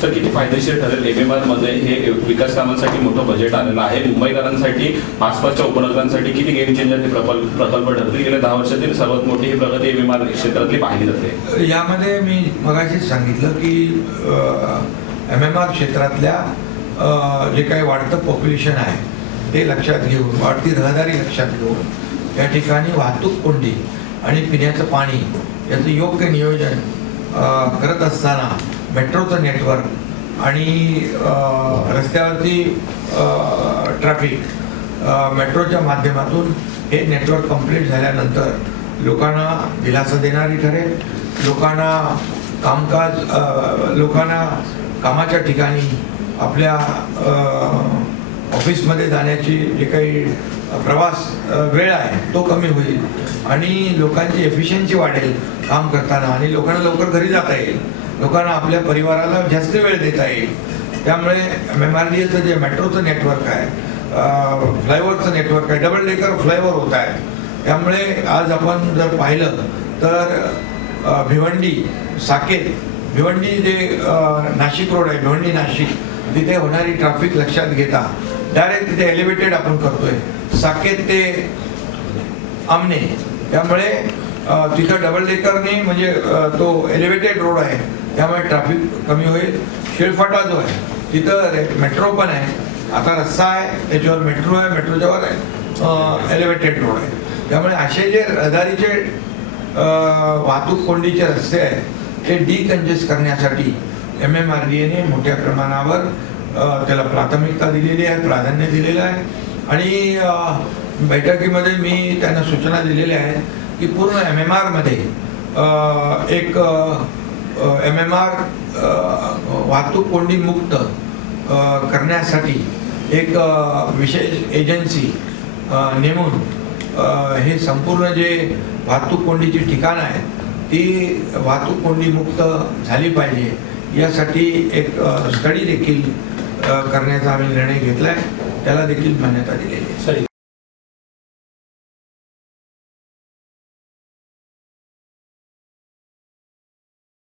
Sir किती फायदेशीर ठरेल MMR मध्ये हे विकास कामांसाठी मोठं बजेट आलेलं आहे मुंबईकरांसाठी आसपासच्या उपनगरांसाठी किती गेम चेंजर हे प्रकल्प ठरतील गेल्या 10 वर्षातील सर्वात मोठी ही प्रगती MMR क्षेत्रातली पाहिली जाते। यामध्ये मी मगाशीच सांगितलं की MMR क्षेत्रातल्या जे काही वाढतं पॉप्युलेशन आहे ते लक्षात घेऊन वाढती रहदारी लक्षात घेऊन या ठिकाणी वाहतूक कोंडी आणि पिण्याचं पाणी याचं योग्य नियोजन करत असताना मेट्रोचं नेटवर्क आणि रस्त्यावरती ट्रॅफिक मेट्रोच्या माध्यमातून हे नेटवर्क कंप्लीट झाल्यानंतर लोकांना दिलासा देणारी ठरेल। लोकांना कामाच्या ठिकाणी आपल्या ऑफिसमध्ये जाण्याची जे काही प्रवास वेळ आहे तो कमी होईल आणि लोकांची एफिशियन्सी वाढेल काम करताना आणि लोकांना लवकर घरी जाता येईल, लोकांना आपल्या परिवाराला जास्त वेळ देता येईल। त्यामुळे MMRDAचं जे मेट्रोचं नेटवर्क आहे, फ्लायओव्हरचं नेटवर्क आहे, डबल डेकर फ्लायओव्हर होत आहे। त्यामुळे आज आपण जर पाहिलं तर भिवंडी साकेत भिवंडी जे नाशिक रोड आहे भिवंडी नाशिक तिथे होणारी ट्रॅफिक लक्षात घेता डायरेक्ट तिथे एलिव्हेटेड आपण करतोय साकेत ते आमने। त्यामुळे तिथं डबल डेकरने म्हणजे तो एलिव्हेटेड रोड आहे त्यामुळे ट्रॅफिक कमी होईल। शिळफाटा जो आहे तिथं मेट्रो पण आहे, आता रस्ता आहे त्याच्यावर मेट्रो आहे, मेट्रोच्यावर आहे एलिव्हेटेड रोड आहे। त्यामुळे असे जे रहदारीचे वाहतूक कोंडीचे रस्ते आहेत ते डिकंजेस्ट करण्यासाठी MMRDAने मोठ्या प्रमाणावर त्याला प्राथमिकता दिलेली आहे, प्राधान्य दिलेलं आहे। आणि बैठकीमध्ये मी त्यांना सूचना दिलेल्या आहेत की पूर्ण MMR मध्ये एक MMR वाहतूक कोंडी मुक्त करण्यासाठी एक विशेष एजन्सी नेमून हे संपूर्ण जे वाहतूक कोंडीची ठिकाणं आहेत ती वाहतूक कोंडी मुक्त झाली पाहिजे यासाठी एक स्टडी देखील करण्याचा आम्ही निर्णय घेतला आहे, त्याला देखील मान्यता दिलेली आहे।